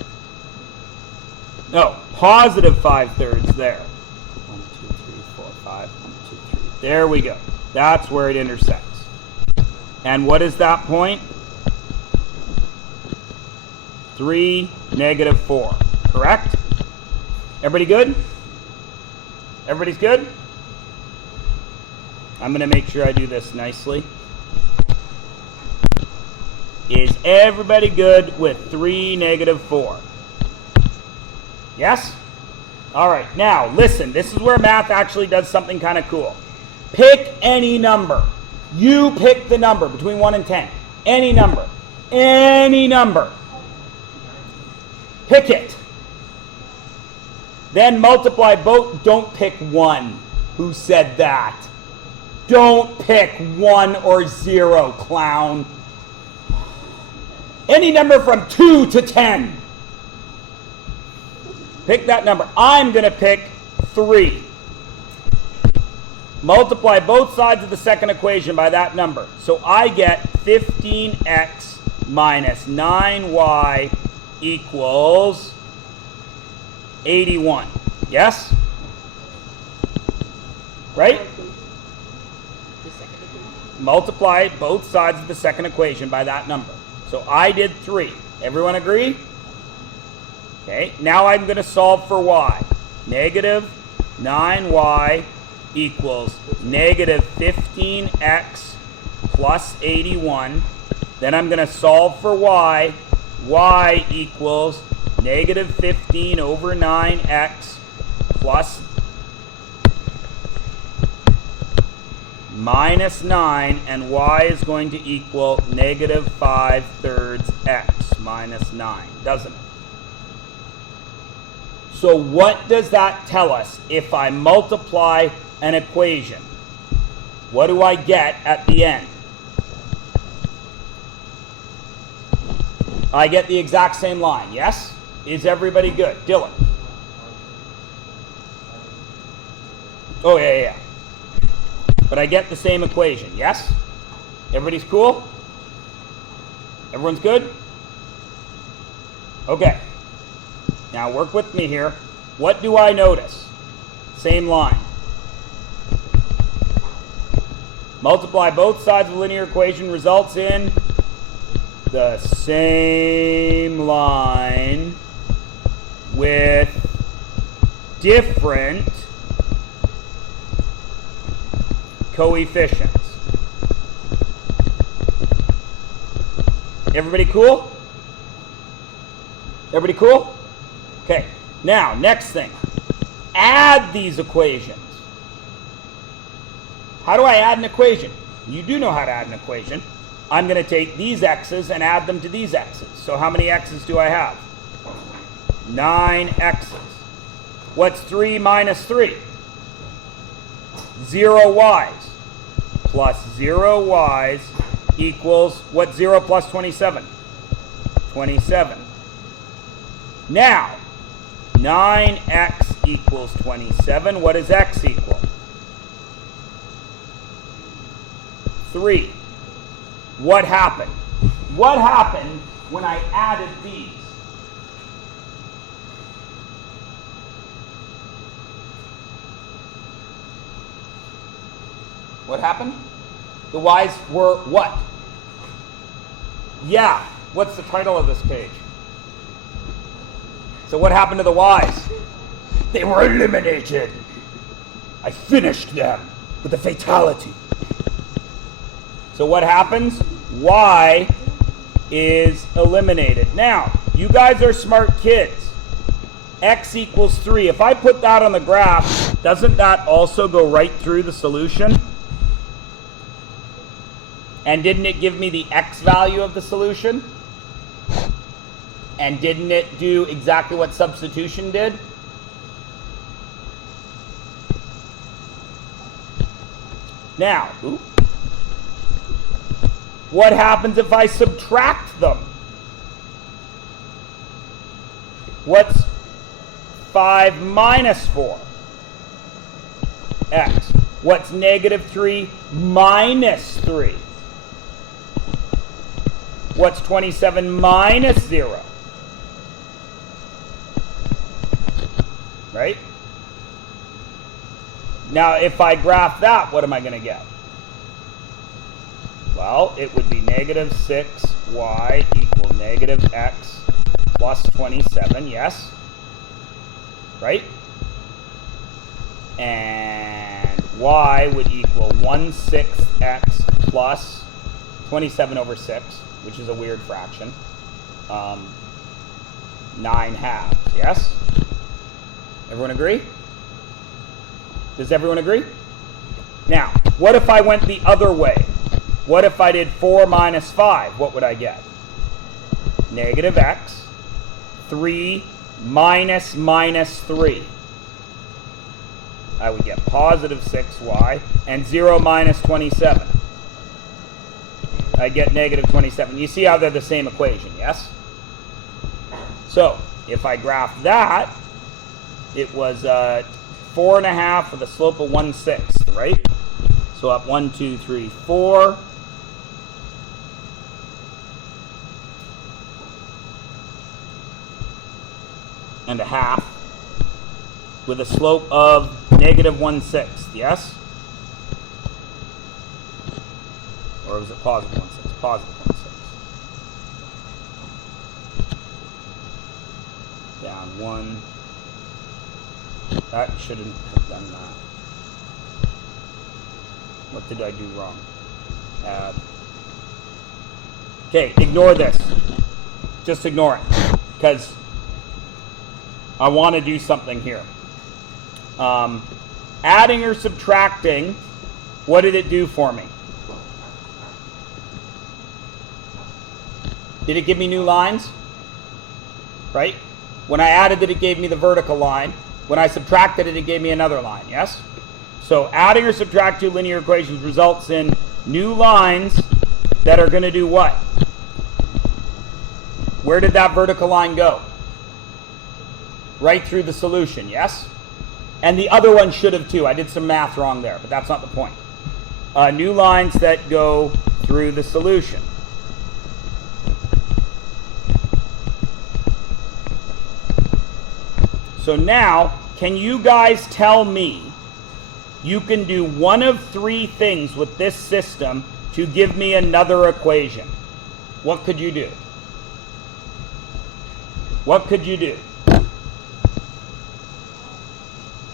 No, positive 5/3 there. 1, 2, 3, 4, 5. 1, 2, 3. There we go. That's where it intersects. And what is that point? 3, negative 4. Correct? Everybody good? Everybody's good? I'm going to make sure I do this nicely. Is everybody good with 3, negative 4? Yes? All right. Now, listen. This is where math actually does something kind of cool. Pick any number. You pick the number between 1 and 10. Any number. Any number. Pick it. Then multiply both. Don't pick 1. Who said that? Don't pick 1 or 0, clown. Any number from 2 to 10. Pick that number. I'm going to pick 3. Multiply both sides of the second equation by that number. So I get 15x minus 9y equals 81. Yes? Right? Multiply both sides of the second equation by that number. So I did 3. Everyone agree? Okay, now I'm going to solve for y. Negative 9y equals negative 15x plus 81. Then I'm going to solve for y. Y equals negative 15 over 9x plus minus 9, and y is going to equal negative 5/3 x minus 9, doesn't it? So what does that tell us if I multiply an equation? What do I get at the end? I get the exact same line, yes? Is everybody good? Dylan? Oh, yeah. But I get the same equation, yes? Everybody's cool? Everyone's good? Okay. Now work with me here. What do I notice? Same line. Multiply both sides of the linear equation results in the same line with different coefficients. Everybody cool? Everybody cool? Okay, now, next thing. Add these equations. How do I add an equation? You do know how to add an equation. I'm going to take these x's and add them to these x's. So how many x's do I have? 9 x's. What's 3 minus 3? 0 y's. Plus 0 y's equals, what's 0 plus 27? 27. Now, 9x equals 27. What does x equal? 3. What happened? What happened when I added these? What happened? The y's were what? Yeah. What's the title of this page? So what happened to the y's? They were eliminated. I finished them with a fatality. So what happens? Y is eliminated. Now, you guys are smart kids. X equals 3. If I put that on the graph, doesn't that also go right through the solution? And didn't it give me the X value of the solution? And didn't it do exactly what substitution did? Now, what happens if I subtract them? What's 5 minus 4? X. What's negative 3 minus 3? What's 27 minus 0? Right? Now, if I graph that, what am I going to get? Well, it would be negative 6y equal negative x plus 27, yes? Right? And y would equal 1/6 x plus 27 over 6, which is a weird fraction. 9 halves, yes? Everyone agree? Does everyone agree? Now, what if I went the other way? What if I did 4 minus 5? What would I get? Negative x, 3 minus minus 3. I would get positive 6y, and 0 minus 27. I get negative 27. You see how they're the same equation, yes? So, if I graph that, it was 4.5 with a slope of 1/6, right? So up 1, 2, 3, 4. And a half with a slope of negative 1/6, yes? Or was it positive 1/6? Positive 1/6. Down 1. That shouldn't have done that. What did I do wrong? Add. Okay, ignore this. Just ignore it. Because I want to do something here. Adding or subtracting, what did it do for me? Did it give me new lines? Right? When I added it, it gave me the vertical line. When I subtracted it, it gave me another line, yes? So adding or subtract two linear equations results in new lines that are going to do what? Where did that vertical line go? Right through the solution, yes? And the other one should have too. I did some math wrong there, but that's not the point. New lines that go through the solution. So now, can you guys tell me you can do one of three things with this system to give me another equation? What could you do? What could you do?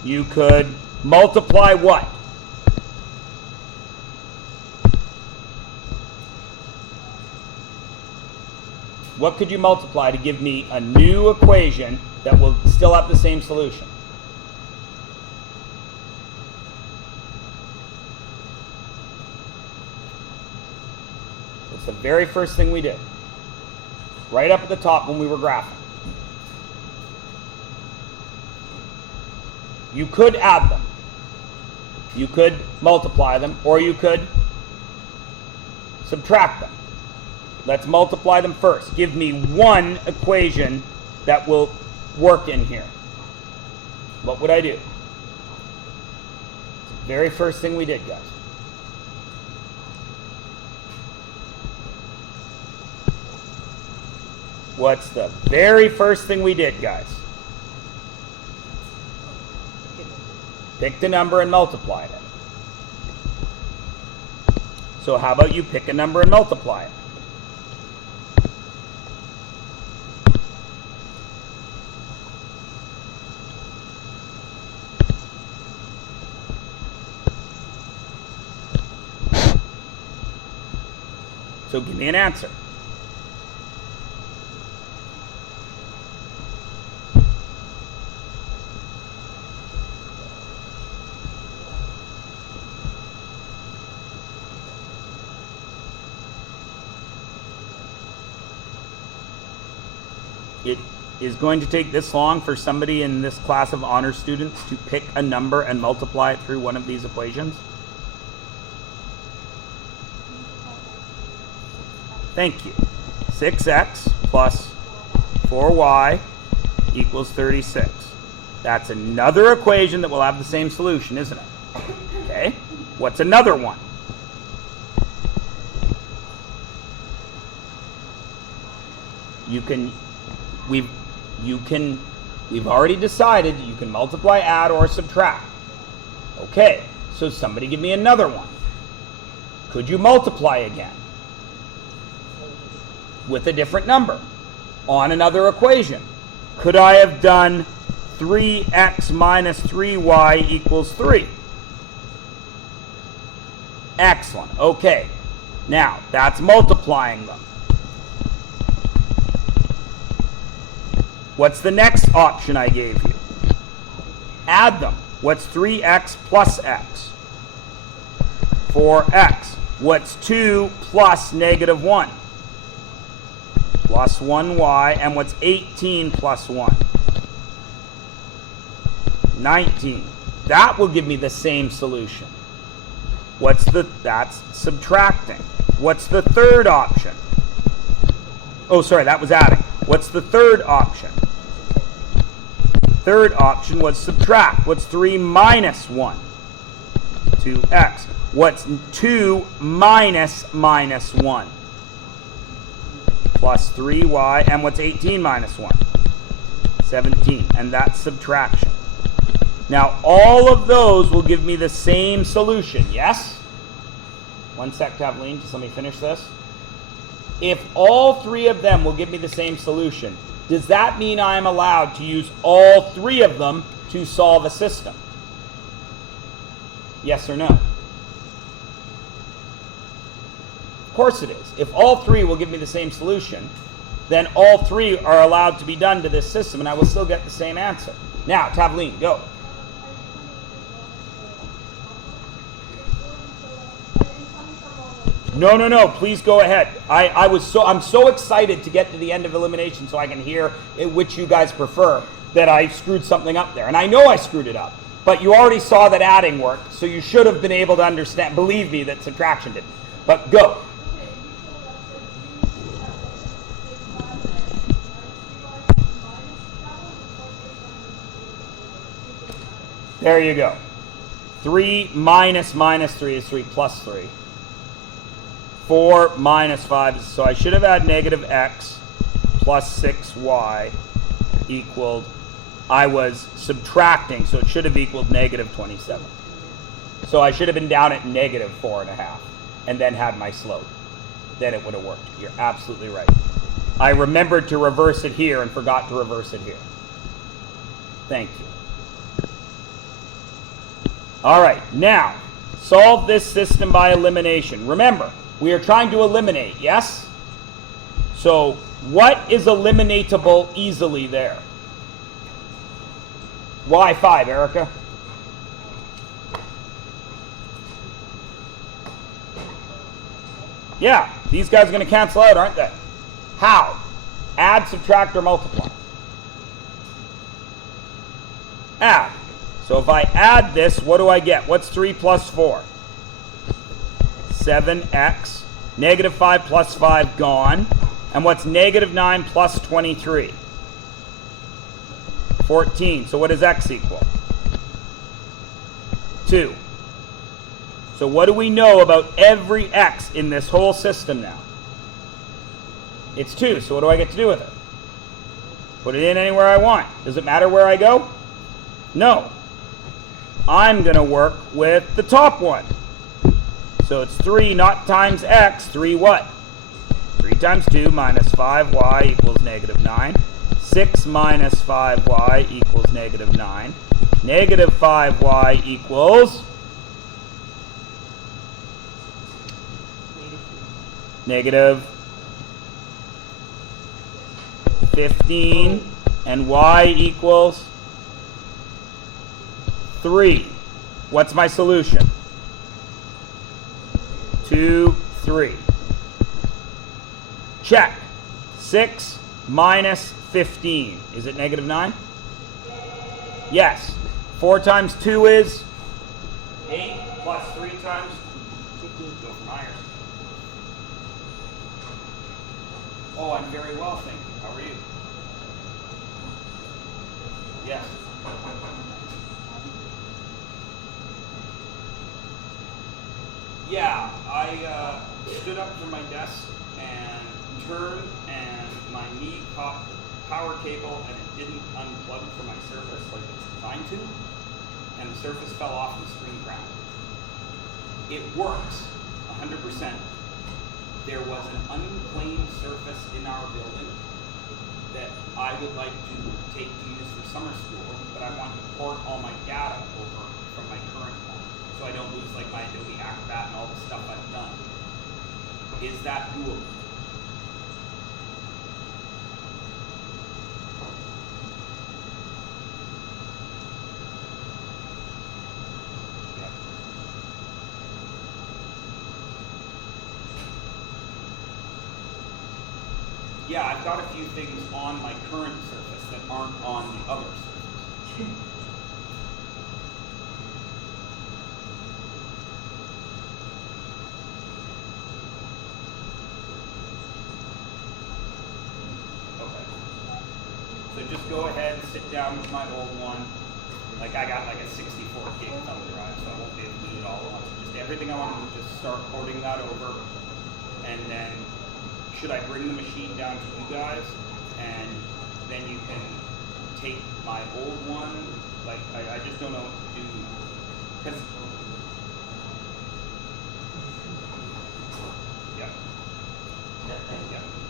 You could multiply what? What could you multiply to give me a new equation that will still have the same solution? It's the very first thing we did. Right up at the top when we were graphing. You could add them. You could multiply them, or you could subtract them. Let's multiply them first. Give me one equation that will work in here. What would I do? Very first thing we did, guys. What's the very first thing we did, guys? Picked a number and multiplied it. So how about you pick a number and multiply it? So give me an answer. It is going to take this long for somebody in this class of honor students to pick a number and multiply it through one of these equations? Thank you. 6x plus 4y equals 36. That's another equation that will have the same solution, isn't it? Okay. What's another one? We've already decided you can multiply, add, or subtract. Okay, so somebody give me another one. Could you multiply again with a different number on another equation? Could I have done 3x minus 3y equals 3? Excellent. Okay, now that's multiplying them. What's the next option I gave you? Add them. What's 3x plus x? 4x. What's 2 plus negative 1? Plus 1y. And what's 18 plus 1? 19. That will give me the same solution. That's subtracting. What's the third option? Oh, sorry, that was adding. What's the third option? Third option was subtract. What's 3 minus 1? 2x. What's 2 minus 1? Plus 3y. And what's 18 minus 1? 17. And that's subtraction. Now, all of those will give me the same solution, yes? One sec, Kathleen, just let me finish this. If all three of them will give me the same solution, does that mean I'm allowed to use all three of them to solve a system? Yes or no? Of course it is. If all three will give me the same solution, then all three are allowed to be done to this system, and I will still get the same answer. Now, Tavleen, go. No, please go ahead. I'm so excited to get to the end of elimination so I can hear which you guys prefer that I screwed something up there. And I know I screwed it up, but you already saw that adding worked, so you should have been able to understand, believe me, that subtraction didn't. But go. There you go. 3 minus 3 is 3 plus 3. 4 minus 5, so I should have had negative x plus 6y equaled, I was subtracting, so it should have equaled negative 27. So I should have been down at negative 4.5 and then had my slope. Then it would have worked. You're absolutely right. I remembered to reverse it here and forgot to reverse it here. Thank you. All right, now, solve this system by elimination. Remember, we are trying to eliminate, yes? So, what is eliminatable easily there? Why 5, Erica? Yeah, these guys are going to cancel out, aren't they? How? Add, subtract, or multiply? Add. So if I add this, what do I get? What's 3 plus 4? 7x. Negative 5 plus 5, gone. And what's negative 9 plus 23? 14. So what does x equal? 2. So what do we know about every x in this whole system now? It's 2. So what do I get to do with it? Put it in anywhere I want. Does it matter where I go? No. I'm going to work with the top one. So it's 3, not times x. 3 what? 3 times 2 minus 5y equals negative 9. 6 minus 5y equals negative 9. Negative 5y equals negative 15. And y equals 3. What's my solution? 2, 3. Check. 6 minus 15. Is it negative 9? Yes. 4 times 2 is 8 plus 3 times 15. Go from higher. Oh, I'm very well, thank you. How are you? Yes. Yeah, I stood up from my desk and turned, and my knee caught the power cable, and it didn't unplug from my surface like it's designed to, and the surface fell off and the screen cracked. It works 100%. There was an unclaimed surface in our building that I would like to take to use for summer school, but I want to port all my data over from my current one, so I don't lose like my Adobe Acrobat and all the stuff I've done. Is that doable? Yeah, I've got a few things on my current surface that aren't on the other surface. Okay. So just go ahead and sit down with my old one. Like I got like a 64 gig thumb drive, so I won't be able to do it all at once. Just everything I want to do, just start porting that over, and then should I bring the machine down to you guys, and then you can take my old one? Like, I just don't know what to do. Because, yeah.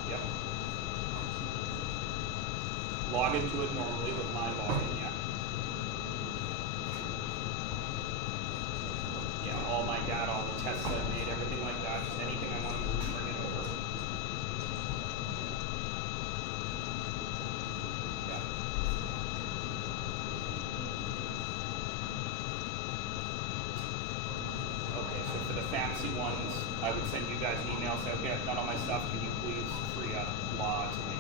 Yeah. Log into it normally with my login, yeah. Yeah, all my data, all the tests I've made, everything like that, just anything I want to move, bring it over. Fancy ones, I would send you guys an email, say, okay, I've done all my stuff, can you please free up blah to me?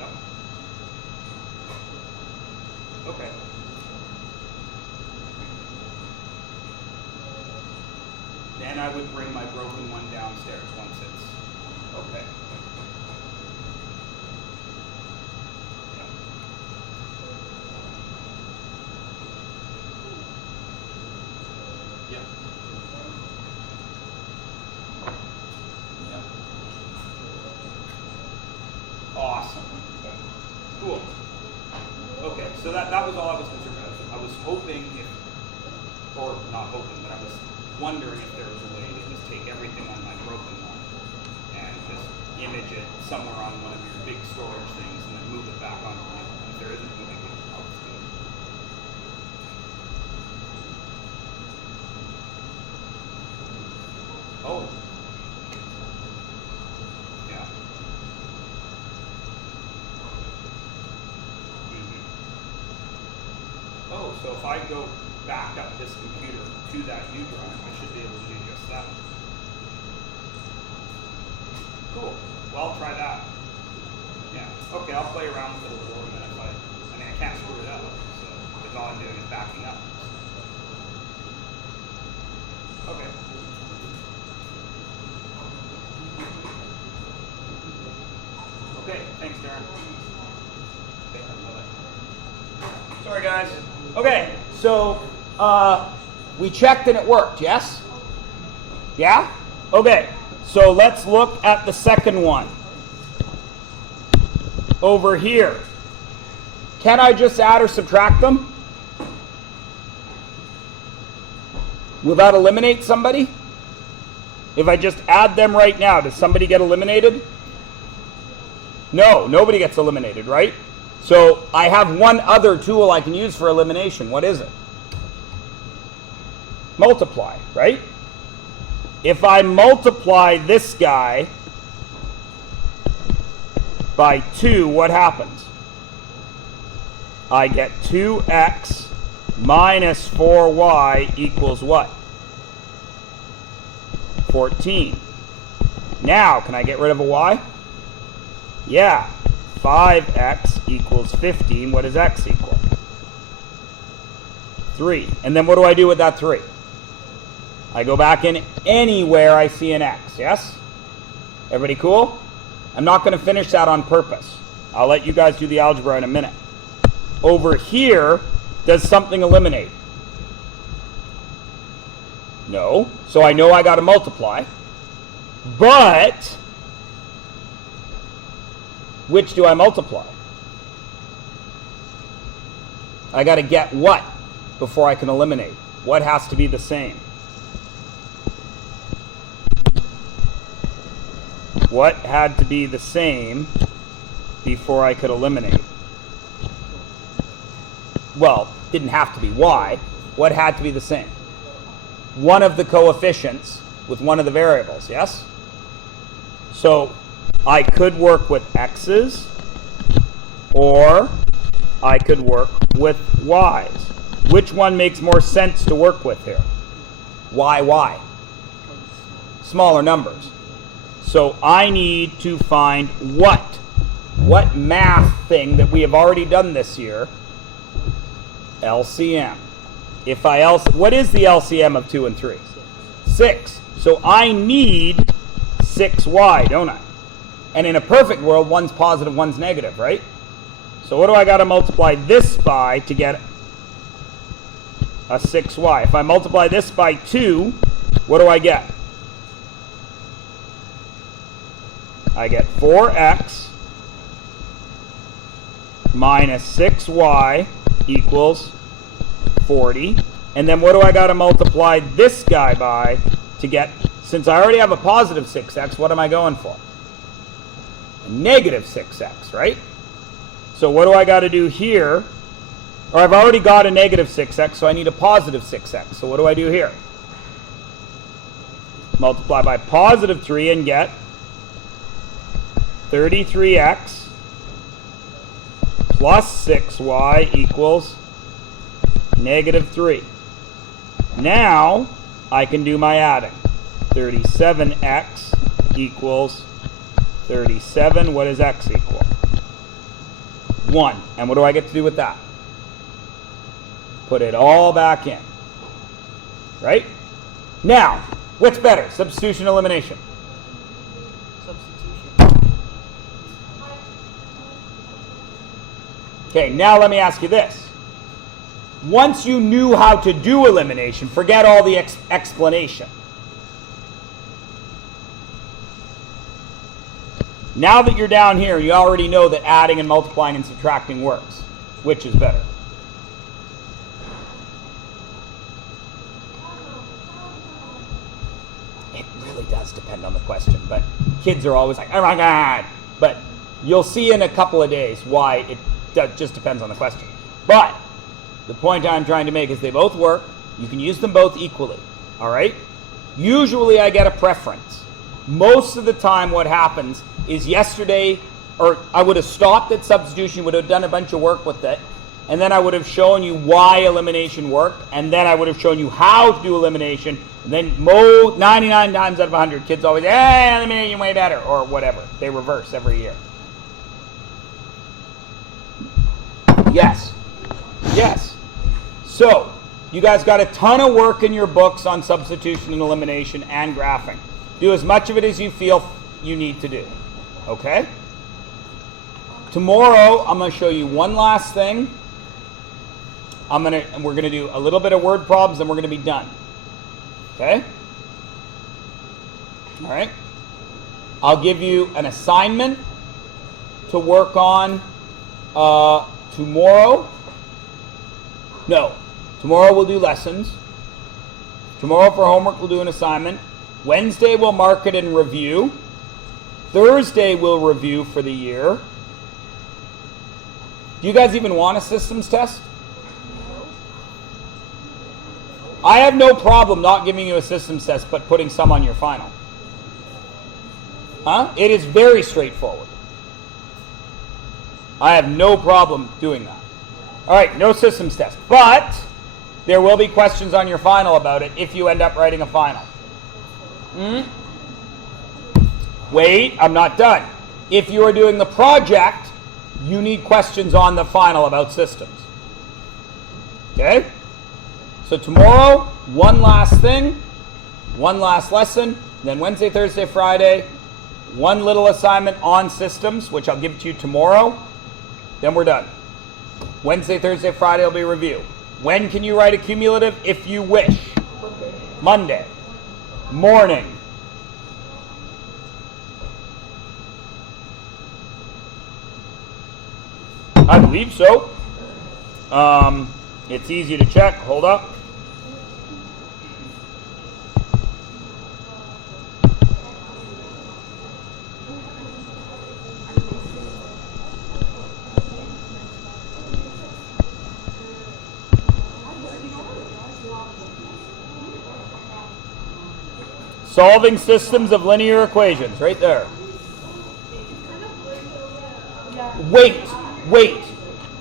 Yep. Okay. Then I would bring my broken one downstairs once it's okay. Awesome. Cool. Okay, so that was all I was concerned about. I was hoping or not hoping, but I was wondering if there was a way to just take everything on my broken one and just image it somewhere on one of your big storage things and then move it back online. If there isn't, no big deal. I'll just do it. Oh. Yeah. Oh, so if I go back up this computer to that U drive, I should be able to do just that. Cool. Well, I'll try that. Yeah. Okay, I'll play around with it a little, and then if I mean, I can't screw it up, so because all I'm doing is backing up. Okay. Okay, thanks, Darren. Okay, bye-bye. Sorry, guys. Okay, so we checked and it worked, yes? Yeah? Okay, so let's look at the second one. Over here. Can I just add or subtract them? Will that eliminate somebody? If I just add them right now, does somebody get eliminated? No, nobody gets eliminated, right? So I have one other tool I can use for elimination. What is it? Multiply, right? If I multiply this guy by 2, what happens? I get 2x minus 4y equals what? 14. Now, can I get rid of a y? Yeah. 5x equals 15. What does x equal? 3. And then what do I do with that 3? I go back in anywhere I see an x, yes? Everybody cool? I'm not going to finish that on purpose. I'll let you guys do the algebra in a minute. Over here, does something eliminate? No. So I know I got to multiply. But which do I multiply? I got to get what before I can eliminate? What has to be the same? What had to be the same before I could eliminate? Well, didn't have to be y. What had to be the same? One of the coefficients with one of the variables, yes? So I could work with x's, or I could work with y's. Which one makes more sense to work with here? Y. Smaller numbers. So I need to find what math thing that we have already done this year? LCM. What is the LCM of 2 and 3? 6. So I need 6y, don't I? And in a perfect world, one's positive, one's negative, right? So what do I got to multiply this by to get a 6y? If I multiply this by 2, what do I get? I get 4x minus 6y equals 40. And then what do I got to multiply this guy by to get, since I already have a positive 6x, what am I going for? A negative 6x, right? So what do I got to do here? Or I've already got a negative 6x, so I need a positive 6x. So what do I do here? Multiply by positive 3 and get 33x plus 6y equals negative 3. Now I can do my adding. 37x equals 37. What does x equal? 1. And what do I get to do with that? Put it all back in. Right? Now, what's better? Substitution, elimination? Substitution. Okay, now let me ask you this. Once you knew how to do elimination, forget all the explanation. Now that you're down here, you already know that adding and multiplying and subtracting works. Which is better? It really does depend on the question, but kids are always like, oh my God. But you'll see in a couple of days why it just depends on the question. But the point I'm trying to make is they both work. You can use them both equally. All right? Usually I get a preference. Most of the time what happens is yesterday, or I would have stopped at substitution, would have done a bunch of work with it, and then I would have shown you why elimination worked, and then I would have shown you how to do elimination, and then 99 times out of 100, kids always, hey, elimination way better, or whatever. They reverse every year. Yes. Yes. So, you guys got a ton of work in your books on substitution and elimination and graphing. Do as much of it as you feel you need to do. Okay? Tomorrow, I'm going to show you one last thing. We're going to do a little bit of word problems, and we're going to be done. Okay? All right? I'll give you an assignment to work on tomorrow, no, tomorrow we'll do lessons. Tomorrow for homework we'll do an assignment. Wednesday we'll mark it and review. Thursday we'll review for the year. Do you guys even want a systems test? I have no problem not giving you a systems test, but putting some on your final. Huh? It is very straightforward. I have no problem doing that. All right, no systems test. But there will be questions on your final about it if you end up writing a final. Wait, I'm not done. If you are doing the project, you need questions on the final about systems. Okay? So tomorrow, one last thing, one last lesson, then Wednesday, Thursday, Friday, one little assignment on systems, which I'll give to you tomorrow. Then we're done. Wednesday, Thursday, Friday will be review. When can you write a cumulative? If you wish. Monday. Morning. I believe so. It's easy to check. Hold up. Solving systems of linear equations, right there. Wait.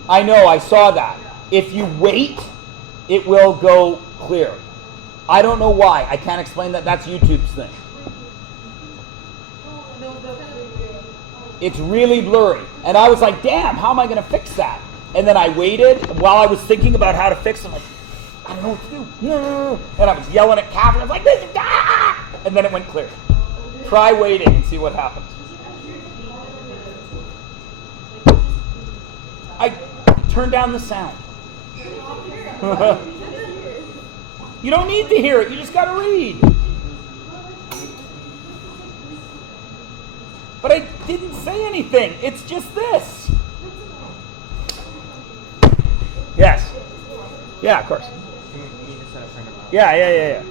I know, I saw that. If you wait, it will go clear. I don't know why. I can't explain that. That's YouTube's thing. It's really blurry. And I was like, damn, how am I going to fix that? And then I waited while I was thinking about how to fix it. I'm like, I don't know what to do. No. And I was yelling at Catherine. I was like, this is and then it went clear. Try waiting and see what happens. I turned down the sound. You don't need to hear it. You just got to read. But I didn't say anything. It's just this. Yes. Yeah, of course. You need to set a timer. Yeah.